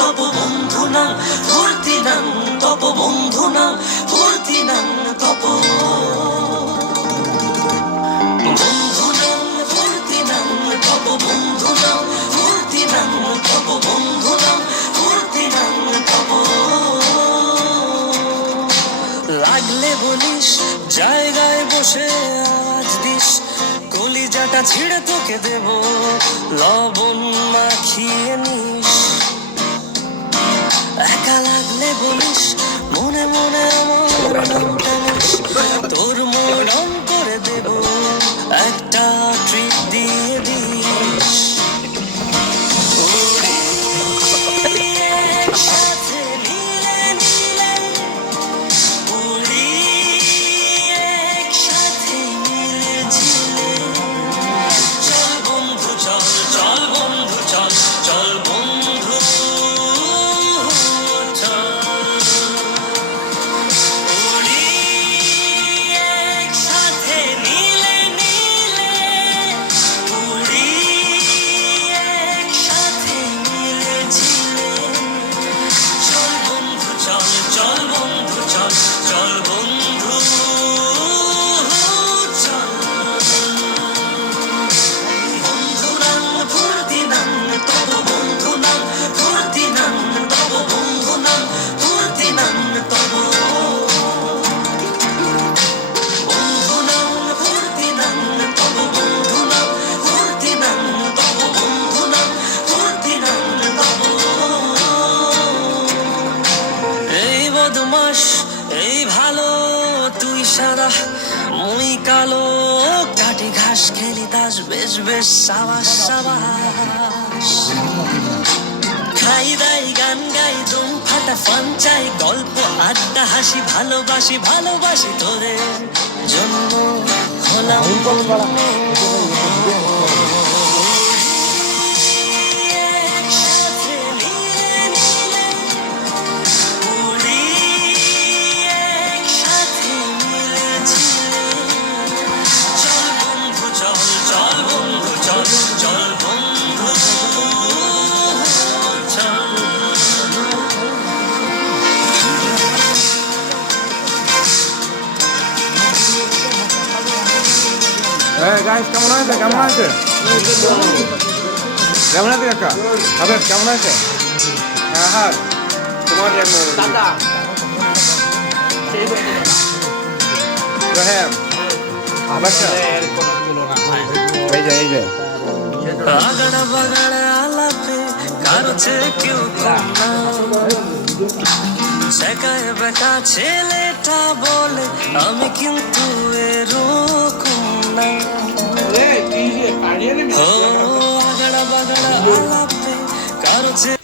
তব বন্ধুনাং ফুর্তিনাং তব বন্ধুনাং ফুর্তিনাং তব বন্ধুনাং ফুর্তিনাং তব বন্ধুনাং ফুর্তিনাং তব বন্ধুনাং ফুর্তিনাং তব। লাগলে বলিস জায়গায় বসে আওয়াজ দিস, কলিজাটা ছিঁড়ে তোকে দেব লবণ মাখিয়ে নিস। একা লাগলে বলিস মনে মনে আমার নামটা নিস, তোর মন অন করে দেব একটা ট্রিট দিয়ে দিস। একসাথে নীলে নীলে উড়ি, একসাথে মিলে ঝিলে চল বন্ধু চল, চল বন্ধু চল, চল বন্ধু চল উড়ি, একসাথে নীলে নীলে উড়ি, একসাথে মিলে ঝিলে চল বন্ধু চল, চল বন্ধু চল, চল বন্ধু চল। বন্ধুনাং ফুর্তিনাং তব বন্ধুনাং ফুর্তিনাং তব বন্ধুনাং ফুর্তিনাং তব বন্ধুনাং ফুর্তিনাং তব বন্ধুনাং ফুর্তিনাং তব বন্ধুনাং ফুর্তিনাং তব। এই বদমাস এই ভালো তুই সাদা মুই কালো, কাটি ঘাস খেলি তাস বেশ বেশ সাবাস সাবাস। খাই দাই গান গাই দম ফাটা ফান চাই, গল্প আড্ডা হাসি ভালোবাসি ভালোবাসি তোদের জন্য হলাম একসাথে নীলে নীলে উড়ি, একসাথে মিলে ঝিলে চল বন্ধু চল, চল বন্ধু চল, চল বন্ধু চল। গাইস কেমন আছে কেমন আছে কেমন আছে কাকা আবার কেমন আছে? হ্যাঁ হ্যাঁ তোমার দাদা রহিম আচ্ছা এই যে আগড়া বাগড়া আলাপে কারো চেয়ে কেউ কম না, শেখায় বেটা ছেলেটা বলে আমি কিন্তু এরকম না। ও আগড়া বাগড়া আলাপে কারো চেয়ে